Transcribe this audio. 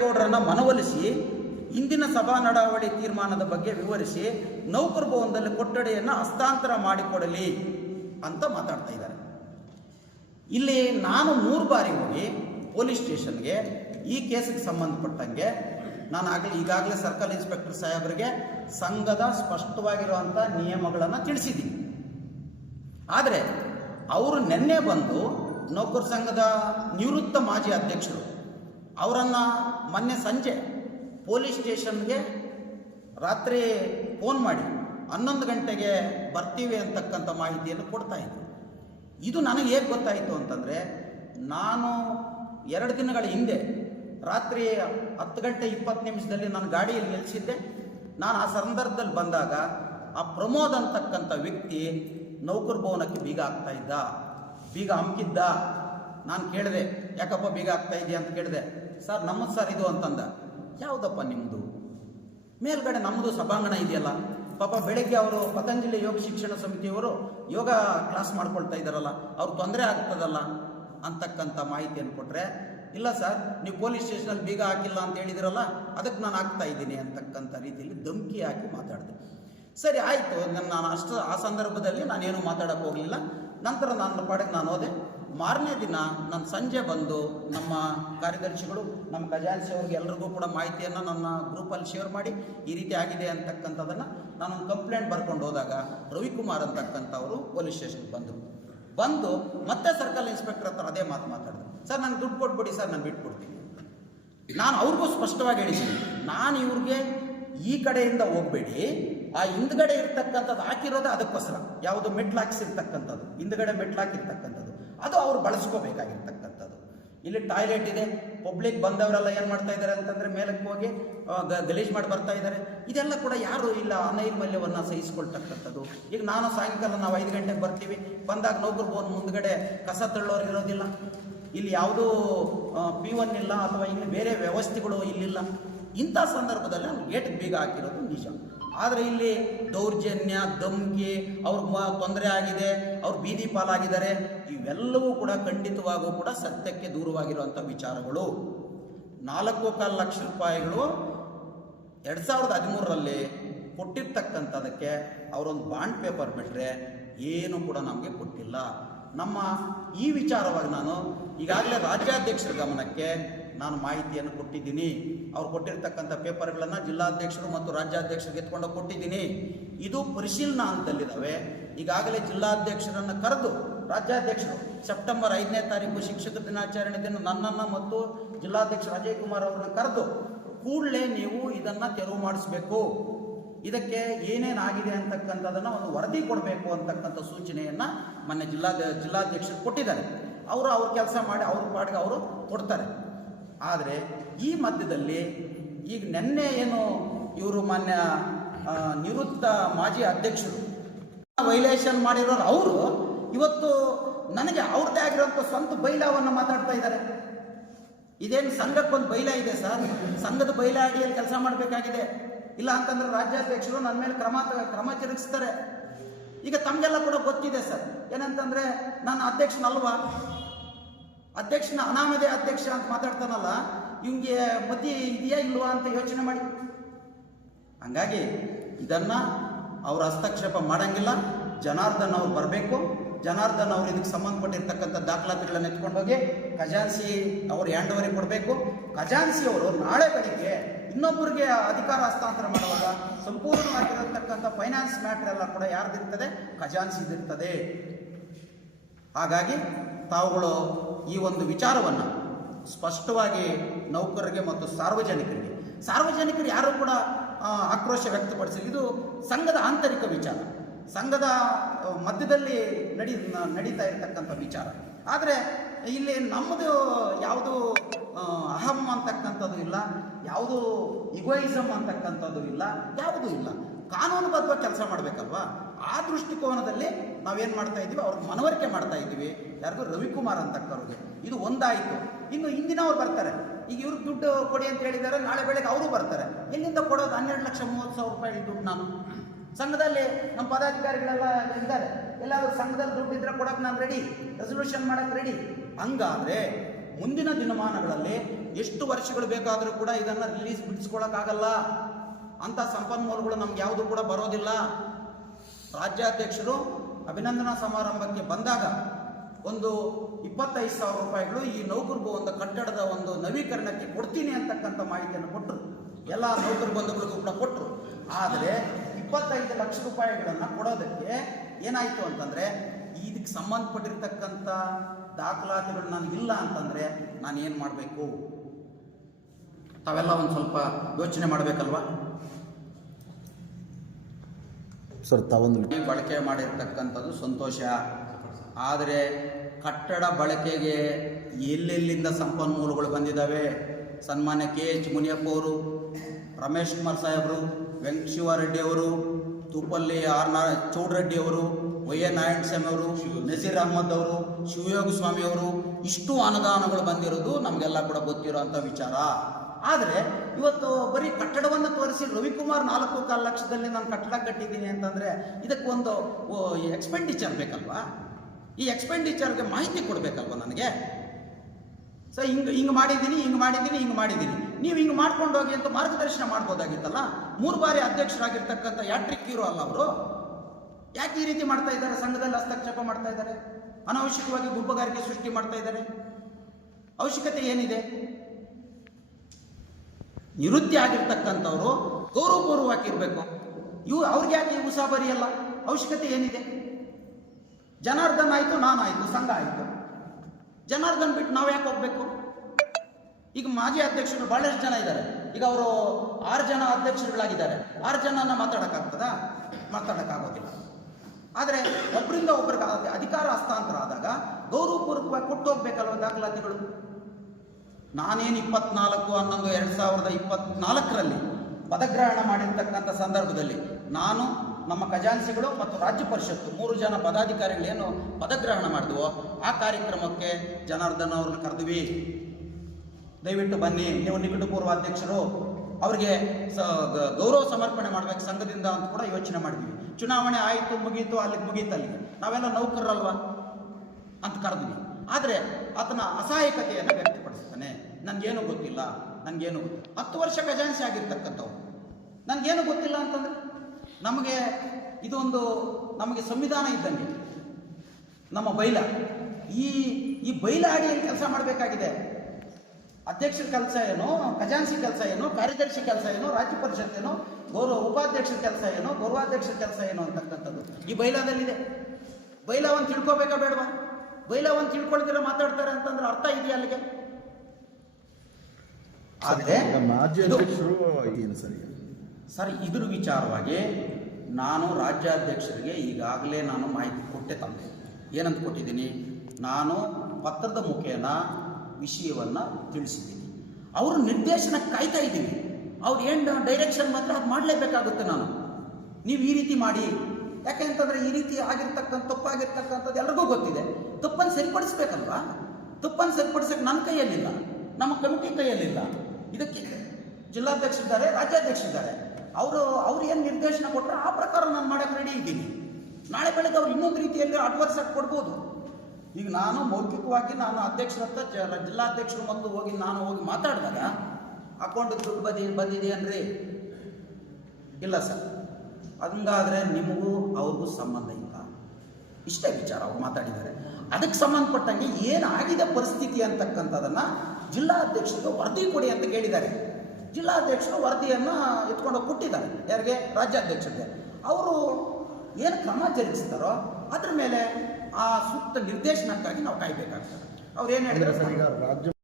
ಗೌಡರನ್ನ ಮನವೊಲಿಸಿ ಇಂದಿನ ಸಭಾ ನಡಾವಳಿ ತೀರ್ಮಾನದ ಬಗ್ಗೆ ವಿವರಿಸಿ ನೌಕರ ಭವನದಲ್ಲಿ ಕೊಠಡಿಯನ್ನು ಹಸ್ತಾಂತರ ಮಾಡಿಕೊಡಲಿ ಅಂತ ಮಾತಾಡ್ತಾ ಇದ್ದಾರೆ. ಇಲ್ಲಿ ನಾನು ಮೂರು ಬಾರಿ ಹೋಗಿ ಪೊಲೀಸ್ ಸ್ಟೇಷನ್ಗೆ ಈ ಕೇಸಿಗೆ ಸಂಬಂಧಪಟ್ಟಂಗೆ ನಾನು ಆಗಲೇ ಈಗಾಗಲೇ ಸರ್ಕಲ್ ಇನ್ಸ್ಪೆಕ್ಟರ್ ಸಾಹೇಬರಿಗೆ ಸಂಘದ ಸ್ಪಷ್ಟವಾಗಿರುವಂಥ ನಿಯಮಗಳನ್ನು ತಿಳಿಸಿದ್ದೀನಿ. ಆದರೆ ಅವರು ನಿನ್ನೆ ಬಂದು ನೌಕರ ಸಂಘದ ನಿವೃತ್ತ ಮಾಜಿ ಅಧ್ಯಕ್ಷರು ಅವರನ್ನು ಮೊನ್ನೆ ಸಂಜೆ ಪೊಲೀಸ್ ಸ್ಟೇಷನ್ಗೆ ರಾತ್ರಿ ಫೋನ್ ಮಾಡಿ ಹನ್ನೊಂದು ಗಂಟೆಗೆ ಬರ್ತೀವಿ ಅಂತಕ್ಕಂಥ ಮಾಹಿತಿಯನ್ನು ಕೊಡ್ತಾ ಇದ್ದರು ಇದು ನನಗೆ ಹೇಗೆ ಗೊತ್ತಾಯಿತು ಅಂತಂದರೆ, ನಾನು ಎರಡು ದಿನಗಳ ಹಿಂದೆ ರಾತ್ರಿ ಹತ್ತು ಗಂಟೆ ಇಪ್ಪತ್ತು ನಿಮಿಷದಲ್ಲಿ ನಾನು ಗಾಡಿಯಲ್ಲಿ ನಿಲ್ಲಿಸಿದ್ದೆ ನಾನು ಆ ಸಂದರ್ಭದಲ್ಲಿ ಬಂದಾಗ ಆ ಪ್ರಮೋದ್ ಅಂತಕ್ಕಂಥ ವ್ಯಕ್ತಿ ನೌಕರ ಭವನಕ್ಕೆ ಬೀಗ ಹಾಕ್ತಾ ಇದ್ದ, ಬೀಗ ಹಮ್ಕಿದ್ದ ನಾನು ಕೇಳಿದೆ, ಯಾಕಪ್ಪ ಬೀಗ ಹಾಕ್ತಾ ಇದೆಯಾ ಅಂತ ಕೇಳಿದೆ. ಸರ್, ನಮ್ಮದು ಸರ್ ಇದು ಅಂತಂದ. ಯಾವುದಪ್ಪ ನಿಮ್ಮದು ಮೇಲ್ಗಡೆ ನಮ್ಮದು ಸಭಾಂಗಣ ಇದೆಯಲ್ಲ, ಪಾಪ ಬೆಳಗ್ಗೆ ಅವರು ಪತಂಜಲಿ ಯೋಗ ಶಿಕ್ಷಣ ಸಮಿತಿಯವರು ಯೋಗ ಕ್ಲಾಸ್ ಮಾಡ್ಕೊಳ್ತಾ ಇದ್ದಾರಲ್ಲ, ಅವ್ರು ತೊಂದರೆ ಆಗ್ತದಲ್ಲ ಅಂತಕ್ಕಂಥ ಮಾಹಿತಿಯನ್ನು ಕೊಟ್ಟರೆ ಇಲ್ಲ ಸರ್, ನೀವು ಪೊಲೀಸ್ ಸ್ಟೇಷನಲ್ಲಿ ಬೀಗ ಹಾಕಿಲ್ಲ ಅಂತ ಹೇಳಿದಿರಲ್ಲ, ಅದಕ್ಕೆ ನಾನು ಹಾಕ್ತಾ ಇದ್ದೀನಿ ಅಂತಕ್ಕಂಥ ರೀತಿಯಲ್ಲಿ ಧಮಕಿ ಹಾಕಿ ಮಾತಾಡಿದೆ. ಸರಿ, ಆಯಿತು ನಾನು ಅಷ್ಟು ಆ ಸಂದರ್ಭದಲ್ಲಿ ನಾನೇನು ಮಾತಾಡೋಕ್ಕೆ ಹೋಗಲಿಲ್ಲ. ನಂತರ ನನ್ನ ಪಾಡಿಗೆ ನಾನು ಹೋದೆ. ಮಾರನೇ ದಿನ ನಾನು ಸಂಜೆ ಬಂದು ನಮ್ಮ ಕಾರ್ಯದರ್ಶಿಗಳು, ನಮ್ಮ ಖಜಾನ್ಸಿ ಅವ್ರಿಗೆ ಎಲ್ರಿಗೂ ಕೂಡ ಮಾಹಿತಿಯನ್ನು ನನ್ನ ಗ್ರೂಪಲ್ಲಿ ಶೇರ್ ಮಾಡಿ, ಈ ರೀತಿ ಆಗಿದೆ ಅಂತಕ್ಕಂಥದ್ದನ್ನು ನಾನು ಕಂಪ್ಲೇಂಟ್ ಬರ್ಕೊಂಡು ಹೋದಾಗ ರವಿಕುಮಾರ್ ಅಂತಕ್ಕಂಥವರು ಪೊಲೀಸ್ ಸ್ಟೇಷನ್ಗೆ ಬಂದರು. ಬಂದು ಮತ್ತೆ ಸರ್ಕಲ್ ಇನ್ಸ್ಪೆಕ್ಟರ್ ಹತ್ರ ಅದೇ ಮಾತು ಮಾತಾಡಿದ್ರು. ಸರ್ ನನಗೆ ದುಡ್ಡು ಕೊಟ್ಬಿಡಿ ಸರ್, ನಾನು ಬಿಟ್ಬಿಡ್ತೀನಿ. ನಾನು ಅವ್ರಿಗೂ ಸ್ಪಷ್ಟವಾಗಿ ಹೇಳಿದ್ದೀನಿ. ನಾನು ಇವ್ರಿಗೆ ಈ ಕಡೆಯಿಂದ ಹೋಗಬೇಡಿ, ಆ ಹಿಂದ್ಗಡೆ ಇರ್ತಕ್ಕಂಥದ್ದು ಹಾಕಿರೋದು ಅದಕ್ಕೋಸ್ಕರ. ಯಾವುದು ಮೆಟ್ಲು ಹಾಕಿಸಿರ್ತಕ್ಕಂಥದ್ದು ಹಿಂದ್ಗಡೆ ಮೆಟ್ಲು ಹಾಕಿರ್ತಕ್ಕಂಥದ್ದು ಅದು ಅವ್ರು ಬಳಸ್ಕೋಬೇಕಾಗಿರ್ತಕ್ಕಂಥದ್ದು. ಇಲ್ಲಿ ಟಾಯ್ಲೆಟ್ ಇದೆ, ಪಬ್ಲಿಕ್ ಬಂದವರೆಲ್ಲ ಏನು ಮಾಡ್ತಾ ಇದ್ದಾರೆ ಅಂತಂದರೆ ಮೇಲಕ್ಕೆ ಹೋಗಿ ಗಲೀಜ್ ಮಾಡಿ ಬರ್ತಾ ಇದ್ದಾರೆ. ಇದೆಲ್ಲ ಕೂಡ ಯಾರು ಇಲ್ಲ ಅನೈರ್ಮಲ್ಯವನ್ನು ಸಹಿಸ್ಕೊಳ್ತಕ್ಕಂಥದ್ದು. ಈಗ ನಾನು ಸಾಯಂಕಾಲ ನಾವು ಐದು ಗಂಟೆಗೆ ಬರ್ತೀವಿ, ಬಂದಾಗ ನೌಕರು ಬೋನ್ ಮುಂದ್ಗಡೆ ಕಸ ತಳ್ಳೋರು ಇರೋದಿಲ್ಲ. ಇಲ್ಲಿ ಯಾವುದೂ ಪಿ ಒನ್ ಇಲ್ಲ, ಅಥವಾ ಇಲ್ಲಿ ಬೇರೆ ವ್ಯವಸ್ಥೆಗಳು ಇಲ್ಲಿಲ್ಲ. ಇಂಥ ಸಂದರ್ಭದಲ್ಲಿ ಗೇಟ್ ಬೀಗ ಹಾಕಿರೋದು ನಿಜ. ಆದರೆ ಇಲ್ಲಿ ದೌರ್ಜನ್ಯ, ಧಮ್ಕಿ ಅವ್ರಿಗೆ ತೊಂದರೆ ಆಗಿದೆ, ಅವ್ರು ಬೀದಿ ಪಾಲಾಗಿದ್ದಾರೆ, ಇವೆಲ್ಲವೂ ಕೂಡ ಖಂಡಿತವಾಗೂ ಕೂಡ ಸತ್ಯಕ್ಕೆ ದೂರವಾಗಿರುವಂಥ ವಿಚಾರಗಳು. ನಾಲ್ಕು ಕಾಲು ಲಕ್ಷ ರೂಪಾಯಿಗಳು ಎರಡು ಸಾವಿರದ ಹದಿಮೂರರಲ್ಲಿ ಕೊಟ್ಟಿರ್ತಕ್ಕಂಥದಕ್ಕೆ ಅವರೊಂದು ಬಾಂಡ್ ಪೇಪರ್ ಬಿಟ್ಟರೆ ಏನು ಕೂಡ ನಮಗೆ ಕೊಟ್ಟಿಲ್ಲ. ನಮ್ಮ ಈ ವಿಚಾರವಾಗಿ ನಾನು ಈಗಾಗಲೇ ರಾಜ್ಯಾಧ್ಯಕ್ಷರ ಗಮನಕ್ಕೆ ನಾನು ಮಾಹಿತಿಯನ್ನು ಕೊಟ್ಟಿದ್ದೀನಿ. ಅವ್ರು ಕೊಟ್ಟಿರ್ತಕ್ಕಂಥ ಪೇಪರ್ಗಳನ್ನು ಜಿಲ್ಲಾಧ್ಯಕ್ಷರು ಮತ್ತು ರಾಜ್ಯಾಧ್ಯಕ್ಷರಿಗೆ ಎತ್ಕೊಂಡು ಕೊಟ್ಟಿದ್ದೀನಿ. ಇದು ಪರಿಶೀಲನಾ ಹಂತದಲ್ಲಿದ್ದಾವೆ. ಈಗಾಗಲೇ ಜಿಲ್ಲಾಧ್ಯಕ್ಷರನ್ನು ಕರೆದು ರಾಜ್ಯಾಧ್ಯಕ್ಷರು ಸೆಪ್ಟೆಂಬರ್ ಐದನೇ ತಾರೀಕು ಶಿಕ್ಷಕ ದಿನಾಚರಣೆ ದಿನ ನನ್ನನ್ನು ಮತ್ತು ಜಿಲ್ಲಾಧ್ಯಕ್ಷ ಅಜಯ್ ಕುಮಾರ್ ಅವರನ್ನು ಕರೆದು ಕೂಡಲೇ ನೀವು ಇದನ್ನು ತೆರವು ಮಾಡಿಸ್ಬೇಕು. ಇದಕ್ಕೆ ಏನೇನಾಗಿದೆ ಅಂತಕ್ಕಂಥದ್ದನ್ನು ಒಂದು ವರದಿ ಕೊಡಬೇಕು ಅಂತಕ್ಕಂಥ ಸೂಚನೆಯನ್ನು ಮೊನ್ನೆ ಜಿಲ್ಲಾ ಜಿಲ್ಲಾಧ್ಯಕ್ಷರು ಕೊಟ್ಟಿದ್ದಾರೆ. ಅವರು ಅವ್ರ ಕೆಲಸ ಮಾಡಿ ಅವ್ರ ಪಾಡಿಗೆ ಅವರು ಕೊಡ್ತಾರೆ. ಆದರೆ ಈ ಮಧ್ಯದಲ್ಲಿ ಈಗ ನೆನ್ನೆ ಏನು ಇವರು ಮಾನ್ಯ ನಿವೃತ್ತ ಮಾಜಿ ಅಧ್ಯಕ್ಷರು ವೈಲೇಷನ್ ಮಾಡಿರೋರು ಅವರು, ಇವತ್ತು ನನಗೆ ಅವ್ರದ್ದೇ ಆಗಿರೋಂಥ ಸ್ವಂತ ಬೈಲಾವನ್ನು ಮಾತಾಡ್ತಾ ಇದ್ದಾರೆ. ಇದೇನು ಸಂಘಕ್ಕೊಂದು ಬೈಲ ಇದೆ ಸರ್? ಸಂಘದ ಬೈಲ ಅಡಿಯಲ್ಲಿ ಕೆಲಸ ಮಾಡಬೇಕಾಗಿದೆ. ಇಲ್ಲ ಅಂತಂದ್ರೆ ರಾಜ್ಯಾಧ್ಯಕ್ಷರು ನನ್ನ ಮೇಲೆ ಕ್ರಮ ಕ್ರಮ ಜರುಗಿಸ್ತಾರೆ ಈಗ ತಮಗೆಲ್ಲ ಕೂಡ ಗೊತ್ತಿದೆ ಸರ್. ಏನಂತಂದ್ರೆ, ನಾನು ಅಧ್ಯಕ್ಷನಲ್ವಾ? ಅಧ್ಯಕ್ಷನ ಅನಾಮದೇ ಅಧ್ಯಕ್ಷ ಅಂತ ಮಾತಾಡ್ತಾನಲ್ಲ ಇವಂಗೆ ಮತಿ ಇದೆಯಾ ಇಲ್ವಾ ಅಂತ ಯೋಚನೆ ಮಾಡಿ. ಹಂಗಾಗಿ ಇದನ್ನ ಅವ್ರ ಹಸ್ತಕ್ಷೇಪ ಮಾಡಂಗಿಲ್ಲ. ಜನಾರ್ದನ್ ಅವ್ರು ಬರಬೇಕು. ಜನಾರ್ದನ್ ಅವ್ರು ಇದಕ್ಕೆ ಸಂಬಂಧಪಟ್ಟಿರ್ತಕ್ಕಂಥ ದಾಖಲಾತಿಗಳನ್ನು ಎತ್ಕೊಂಡೋಗಿ ಖಜಾನ್ಸಿ ಅವ್ರು ಹ್ಯಾಂಡ್ ಓವರಿಗೆ ಕೊಡಬೇಕು. ಖಜಾನ್ಸಿ ಅವರು ನಾಳೆ ಬೆಳಿಗ್ಗೆ ಇನ್ನೊಬ್ಬರಿಗೆ ಅಧಿಕಾರ ಹಸ್ತಾಂತರ ಮಾಡುವಾಗ ಸಂಪೂರ್ಣವಾಗಿರತಕ್ಕಂಥ ಫೈನಾನ್ಸ್ ಮ್ಯಾಟರ್ ಎಲ್ಲ ಕೂಡ ಯಾರ್ದಿರ್ತದೆ? ಖಜಾನ್ಸಿದಿರ್ತದೆ. ಹಾಗಾಗಿ ತಾವುಗಳು ಈ ಒಂದು ವಿಚಾರವನ್ನು ಸ್ಪಷ್ಟವಾಗಿ ನೌಕರರಿಗೆ ಮತ್ತು ಸಾರ್ವಜನಿಕರಿಗೆ, ಸಾರ್ವಜನಿಕರು ಯಾರು ಕೂಡ ಆಕ್ರೋಶ ವ್ಯಕ್ತಪಡಿಸಿಲ್ಲ. ಇದು ಸಂಘದ ಆಂತರಿಕ ವಿಚಾರ. ಸಂಘದ ಮಧ್ಯದಲ್ಲಿ ನಡಿ ನಡೀತಾ ಇರತಕ್ಕಂಥ ವಿಚಾರ. ಆದರೆ ಇಲ್ಲಿ ನಮ್ಮದು ಯಾವುದು ಅಹಂ ಅಂತಕ್ಕಂಥದ್ದು ಇಲ್ಲ, ಯಾವುದು ಇಗೋಯಿಸಮ್ ಅಂತಕ್ಕಂಥದ್ದು ಇಲ್ಲ, ಯಾವುದೂ ಇಲ್ಲ. ಕಾನೂನುಬದ್ಧ ಕೆಲಸ ಮಾಡಬೇಕಲ್ವಾ? ಆ ದೃಷ್ಟಿಕೋನದಲ್ಲಿ ನಾವೇನು ಮಾಡ್ತಾ ಇದ್ದೀವಿ, ಅವ್ರಿಗೆ ಮನವರಿಕೆ ಮಾಡ್ತಾ ಇದ್ದೀವಿ. ಯಾರಿಗೂ ರವಿಕುಮಾರ್ ಅಂತಕ್ಕವ್ರಿಗೆ ಇದು ಒಂದಾಯಿತು. ಇನ್ನು ಹಿಂದಿನವ್ರು ಬರ್ತಾರೆ. ಈಗ ಇವ್ರಿಗೆ ದುಡ್ಡು ಕೊಡಿ ಅಂತ ಹೇಳಿದ್ದಾರೆ ನಾಳೆ ಬೆಳಗ್ಗೆ ಅವರು ಬರ್ತಾರೆ. ಎಲ್ಲಿಂದ ಕೊಡೋದು? ಹನ್ನೆರಡು ಲಕ್ಷ ಮೂವತ್ತು ಸಾವಿರ ರೂಪಾಯಿ ದುಡ್ಡು ನಾನು. ಸಂಘದಲ್ಲಿ ನಮ್ಮ ಪದಾಧಿಕಾರಿಗಳೆಲ್ಲ ಇದ್ದಾರೆ. ಎಲ್ಲಾದ್ರೂ ಸಂಘದಲ್ಲಿ ದುಡ್ಡು ಇದ್ರೆ ಕೊಡೋಕೆ ನಾನು ರೆಡಿ ರೆಸೊಲ್ಯೂಷನ್ ಮಾಡಕ್ಕೆ ರೆಡಿ ಹಂಗಾದರೆ ಮುಂದಿನ ದಿನಮಾನಗಳಲ್ಲಿ ಎಷ್ಟು ವರ್ಷಗಳು ಬೇಕಾದರೂ ಕೂಡ ಇದನ್ನು ರಿಲೀಸ್ ಬಿಡಿಸ್ಕೊಳಕ್ಕಾಗಲ್ಲ ಅಂಥ ಸಂಪನ್ಮೂಲಗಳು ನಮ್ಗೆ ಯಾವುದು ಕೂಡ ಬರೋದಿಲ್ಲ. ರಾಜ್ಯಾಧ್ಯಕ್ಷರು ಅಭಿನಂದನಾ ಸಮಾರಂಭಕ್ಕೆ ಬಂದಾಗ ಒಂದು ಇಪ್ಪತ್ತೈದು ಸಾವಿರ ರೂಪಾಯಿಗಳು ಈ ನೌಕರ ಒಂದು ಕಟ್ಟಡದ ಒಂದು ನವೀಕರಣಕ್ಕೆ ಕೊಡ್ತೀನಿ ಅಂತಕ್ಕಂಥ ಮಾಹಿತಿಯನ್ನು ಕೊಟ್ಟರು. ಎಲ್ಲ ನೌಕರ ಬಂಧುಗಳಿಗೂ ಕೂಡ ಕೊಟ್ಟರು. ಆದರೆ ಇಪ್ಪತ್ತೈದು ಲಕ್ಷ ರೂಪಾಯಿಗಳನ್ನು ಕೊಡೋದಕ್ಕೆ ಏನಾಯಿತು ಅಂತಂದರೆ ಇದಕ್ಕೆ ಸಂಬಂಧಪಟ್ಟಿರ್ತಕ್ಕಂಥ ದಾಖಲಾತಿಗಳು ನನಗಿಲ್ಲ ಅಂತಂದರೆ ನಾನು ಏನು ಮಾಡಬೇಕು? ತಾವೆಲ್ಲ ಒಂದು ಸ್ವಲ್ಪ ಯೋಚನೆ ಮಾಡಬೇಕಲ್ವಾ? ಸರ್, ತಾವೊಂದು ಬಳಕೆ ಮಾಡಿರ್ತಕ್ಕಂಥದ್ದು ಸಂತೋಷ. ಆದರೆ ಕಟ್ಟಡ ಬಳಕೆಗೆ ಎಲ್ಲೆಲ್ಲಿಂದ ಸಂಪನ್ಮೂಲಗಳು ಬಂದಿದ್ದಾವೆ? ಸನ್ಮಾನ್ಯ ಕೆ ಎಚ್ ಮುನಿಯಪ್ಪ ಅವರು, ರಮೇಶ್ ಕುಮಾರ್ ಸಾಹೇಬರು ವೆಂಕಟಶಿವಾರೆಡ್ಡಿ ಅವರು, ತೂಪಲ್ಲಿ ಆರ್ ನಾ ಚೌಡ್ರೆಡ್ಡಿ ಅವರು, ವೈ ಎ ನಾರಾಯಣಸ್ವಾಮಿ ಅವರು ನಜೀರ್ ಅಹಮದ್ ಅವರು, ಶಿವಯೋಗ ಸ್ವಾಮಿ ಅವರು, ಇಷ್ಟು ಅನುದಾನಗಳು ಬಂದಿರೋದು ನಮಗೆಲ್ಲ ಕೂಡ ಗೊತ್ತಿರೋಂಥ ವಿಚಾರ. ಆದರೆ ಇವತ್ತು ಬರೀ ಕಟ್ಟಡವನ್ನು ತೋರಿಸಿ ರವಿಕುಮಾರ್ ನಾಲ್ಕು ಕಾಲು ಲಕ್ಷದಲ್ಲಿ ನಾನು ಕಟ್ಟಡ ಕಟ್ಟಿದ್ದೀನಿ ಅಂತಂದರೆ ಇದಕ್ಕೊಂದು ಎಕ್ಸ್ಪೆಂಡಿಚರ್ ಬೇಕಲ್ವಾ? ಈ ಎಕ್ಸ್ಪೆಂಡಿಚರ್ಗೆ ಮಾಹಿತಿ ಕೊಡಬೇಕಲ್ವ ನನಗೆ? ಸೊ ಹಿಂಗೆ ಹಿಂಗೆ ಮಾಡಿದ್ದೀನಿ ಹಿಂಗೆ ಮಾಡಿದ್ದೀನಿ ಹಿಂಗೆ ಮಾಡಿದ್ದೀನಿ. ನೀವು ಹಿಂಗೆ ಮಾಡ್ಕೊಂಡು ಹೋಗಿ ಅಂತ ಮಾರ್ಗದರ್ಶನ ಮಾಡ್ಬೋದಾಗಿತ್ತಲ್ಲ? ಮೂರು ಬಾರಿ ಅಧ್ಯಕ್ಷರಾಗಿರ್ತಕ್ಕಂಥ ಯಾಟ್ರಿಕ್ ಹೀರೋ ಅಲ್ಲ ಅವರು. ಯಾಕೆ ಈ ರೀತಿ ಮಾಡ್ತಾ ಇದ್ದಾರೆ? ಸಂಘದಲ್ಲಿ ಹಸ್ತಕ್ಷೇಪ ಮಾಡ್ತಾ ಇದ್ದಾರೆ. ಅನಾವಶ್ಯಕವಾಗಿ ಗುಂಪುಗಾರಿಕೆ ಸೃಷ್ಟಿ ಮಾಡ್ತಾ ಇದ್ದಾರೆ. ಅವಶ್ಯಕತೆ ಏನಿದೆ? ನಿವೃತ್ತಿ ಆಗಿರ್ತಕ್ಕಂಥವ್ರು ಗೌರವಪೂರ್ವವಾಗಿರಬೇಕು ಇವು ಅವ್ರಿಗೆ ಯಾಕೆ ಉಸಾಬರಿ ಅಲ್ಲ ಅವಶ್ಯಕತೆ ಏನಿದೆ? ಜನಾರ್ದನ್ ಆಯಿತು, ನಾನು ಆಯಿತು, ಸಂಘ ಆಯಿತು. ಜನಾರ್ದನ್ ಬಿಟ್ಟು ನಾವು ಯಾಕೆ ಹೋಗ್ಬೇಕು? ಈಗ ಮಾಜಿ ಅಧ್ಯಕ್ಷರು ಬಹಳಷ್ಟು ಜನ ಇದ್ದಾರೆ. ಈಗ ಅವರು ಆರು ಜನ ಅಧ್ಯಕ್ಷರುಗಳಾಗಿದ್ದಾರೆ. ಆರು ಜನನ ಮಾತಾಡೋಕ್ಕಾಗ್ತದಾ? ಮಾತಾಡೋಕ್ಕಾಗೋದಿಲ್ಲ. ಆದರೆ ಒಬ್ಬರಿಂದ ಒಬ್ಬರಿಗೆ ಅಧಿಕಾರ ಹಸ್ತಾಂತರ ಆದಾಗ ಗೌರವಪೂರ್ವಕವಾಗಿ ಕೊಟ್ಟು ಹೋಗ್ಬೇಕಲ್ವ ದಾಖಲಾತಿಗಳು? ನಾನೇನು ಇಪ್ಪತ್ನಾಲ್ಕು ಹನ್ನೊಂದು ಎರಡು ಸಾವಿರದ ಇಪ್ಪತ್ನಾಲ್ಕರಲ್ಲಿ ಪದಗ್ರಹಣ ಮಾಡಿರ್ತಕ್ಕಂಥ ಸಂದರ್ಭದಲ್ಲಿ ನಾನು ನಮ್ಮ ಖಜಾನ್ಸಿಗಳು ಮತ್ತು ರಾಜ್ಯ ಪರಿಷತ್ತು ಮೂರು ಜನ ಪದಾಧಿಕಾರಿಗಳು ಏನು ಪದಗ್ರಹಣ ಮಾಡಿದ್ವೋ ಆ ಕಾರ್ಯಕ್ರಮಕ್ಕೆ ಜನಾರ್ದನ್ ಅವ್ರನ್ನ ಕರೆದ್ವಿ. ದಯವಿಟ್ಟು ಬನ್ನಿ, ನೀವು ನಿಕಟಪೂರ್ವ ಅಧ್ಯಕ್ಷರು, ಅವರಿಗೆ ಸ ಗೌರವ ಸಮರ್ಪಣೆ ಮಾಡ್ಬೇಕು ಸಂಘದಿಂದ ಅಂತ ಕೂಡ ಯೋಚನೆ ಮಾಡಿದ್ವಿ. ಚುನಾವಣೆ ಆಯಿತು, ಮುಗೀತು, ಅಲ್ಲಿಗೆ ಮುಗೀತು ಅಲ್ಲಿಗೆ. ನಾವೆಲ್ಲ ನೌಕರರಲ್ವಾ ಅಂತ ಕರೆದ್ವಿ. ಆದರೆ ಆತನ ಅಸಹಾಯಕತೆಯನ್ನು ವ್ಯಕ್ತಪಡಿಸ್ತಾನೆ ನನಗೇನು ಗೊತ್ತಿಲ್ಲ ನನಗೇನು ಗೊತ್ತಿಲ್ಲ. ಹತ್ತು ವರ್ಷ ಖಜಾನ್ಸಿ ಆಗಿರ್ತಕ್ಕಂಥವ್ರು. ನನಗೇನು ಗೊತ್ತಿಲ್ಲ ಅಂತಂದ್ರೆ ನಮಗೆ ಇದೊಂದು ನಮಗೆ ಸಂವಿಧಾನ ಇದ್ದಂಗೆ. ನಮ್ಮ ಬೈಲ. ಈ ಈ ಬೈಲ ಆಗಿ ಕೆಲಸ ಮಾಡಬೇಕಾಗಿದೆ. ಅಧ್ಯಕ್ಷರ ಕೆಲಸ ಏನು ಖಜಾನ್ಸಿ ಕೆಲಸ ಏನು, ಕಾರ್ಯದರ್ಶಿ ಕೆಲಸ ಏನು, ರಾಜ್ಯ ಪರಿಷತ್ ಏನು, ಗೌರವ ಉಪಾಧ್ಯಕ್ಷರ ಕೆಲಸ ಏನು, ಗೌರವಾಧ್ಯಕ್ಷರ ಕೆಲಸ ಏನು ಅಂತಕ್ಕಂಥದ್ದು ಈ ಬೈಲಾದಲ್ಲಿದೆ. ಬೈಲವನ್ನು ತಿಳ್ಕೊಬೇಕಾ ಬೇಡವಾ? ಬೈಲವನ್ನು ತಿಳ್ಕೊಳ್ತೀರ ಮಾತಾಡ್ತಾರೆ ಅಂತಂದ್ರೆ ಅರ್ಥ ಇದೆಯಾ ಅಲ್ಲಿಗೆ? ಆದರೆ ಮಾಜಿ ಅಧ್ಯಕ್ಷರು ಏನು ಸರ್ ಸರ್ ಇದ್ರ ವಿಚಾರವಾಗಿ ನಾನು ರಾಜ್ಯಾಧ್ಯಕ್ಷರಿಗೆ ಈಗಾಗಲೇ ನಾನು ಮಾಹಿತಿ ಕೊಟ್ಟೆ ತಂದೆ. ಏನಂತ ಕೊಟ್ಟಿದ್ದೀನಿ? ನಾನು ಪತ್ರದ ಮುಖೇನ ವಿಷಯವನ್ನು ತಿಳಿಸಿದ್ದೀನಿ. ಅವರು ನಿರ್ದೇಶನ ಕಾಯ್ತಾ ಇದ್ದೀನಿ ಅವ್ರು ಏನು ಡೈರೆಕ್ಷನ್ ಮಾತ್ರ ಅದು ಮಾಡಲೇಬೇಕಾಗುತ್ತೆ ನಾನು. ನೀವು ಈ ರೀತಿ ಮಾಡಿ. ಯಾಕೆಂತಂದ್ರೆ ಈ ರೀತಿ ಆಗಿರ್ತಕ್ಕಂಥ ತಪ್ಪಾಗಿರ್ತಕ್ಕಂಥದ್ದು ಎಲ್ರಿಗೂ ಗೊತ್ತಿದೆ. ತಪ್ಪನ್ನು ಸರಿಪಡಿಸ್ಬೇಕಲ್ವಾ? ತಪ್ಪನ್ನು ಸರಿಪಡಿಸೋಕೆ ನನ್ನ ಕೈಯಲ್ಲಿಲ್ಲ. ನಮ್ಮ ಕಮಿಟಿ ಕೈಯಲ್ಲಿಲ್ಲ. ಇದಕ್ಕೆ ಜಿಲ್ಲಾಧ್ಯಕ್ಷರಿದ್ದಾರೆ ರಾಜ್ಯಾಧ್ಯಕ್ಷರಿದ್ದಾರೆ ಅವರು, ಅವ್ರು ಏನು ನಿರ್ದೇಶನ ಕೊಟ್ಟರೆ ಆ ಪ್ರಕಾರ ನಾನು ಮಾಡಕ್ಕೆ ರೆಡಿ ಇದ್ದೀನಿ. ನಾಳೆ ಬೆಳಗ್ಗೆ ಅವ್ರು ಇನ್ನೊಂದು ರೀತಿಯಲ್ಲಿ ಅಡ್ವರ್ಸ್ ಆಗಿ ಕೊಡ್ಬೋದು. ಈಗ ನಾನು ಮೌಖಿಕವಾಗಿ ನಾನು ಅಧ್ಯಕ್ಷರ ಹತ್ರ ಜಿಲ್ಲಾಧ್ಯಕ್ಷರು ಮೊದಲು ಹೋಗಿ ನಾನು ಹೋಗಿ ಮಾತಾಡಿದಾಗ ಅಕೌಂಟ್ ದುಡ್ಡು ಬಂದಿದೆ ಬಂದಿದೆಯನ್ರಿ ಇಲ್ಲ ಸರ್. ಹಂಗಾದ್ರೆ ನಿಮಗೂ ಅವ್ರಿಗೂ ಸಂಬಂಧ ಇಲ್ಲ. ಇಷ್ಟೇ ವಿಚಾರ ಅವ್ರು ಮಾತಾಡಿದ್ದಾರೆ. ಅದಕ್ಕೆ ಸಂಬಂಧಪಟ್ಟಂಗೆ ಏನಾಗಿದೆ ಪರಿಸ್ಥಿತಿ ಅಂತಕ್ಕಂಥದ್ದನ್ನು ಜಿಲ್ಲಾಧ್ಯಕ್ಷರಿಗೆ ವರದಿ ಕೊಡಿ ಅಂತ ಕೇಳಿದ್ದಾರೆ. ಜಿಲ್ಲಾಧ್ಯಕ್ಷರು ವರದಿಯನ್ನು ಎತ್ಕೊಂಡು ಕೊಟ್ಟಿದ್ದಾರೆ. ಯಾರಿಗೆ? ರಾಜ್ಯಾಧ್ಯಕ್ಷರಿಗೆ. ಅವರು ಏನು ಕ್ರಮ ಜರುಗಿಸ್ತಾರೋ ಅದ್ರ ಮೇಲೆ ಆ ಸೂಕ್ತ ನಿರ್ದೇಶನಕ್ಕಾಗಿ ನಾವು ಕಾಯ್ಬೇಕಾಗ್ತದೆ. ಅವ್ರು ಏನು ಹೇಳಿದ್ರೆ? ಸರ್ ರಾಜ್ಯ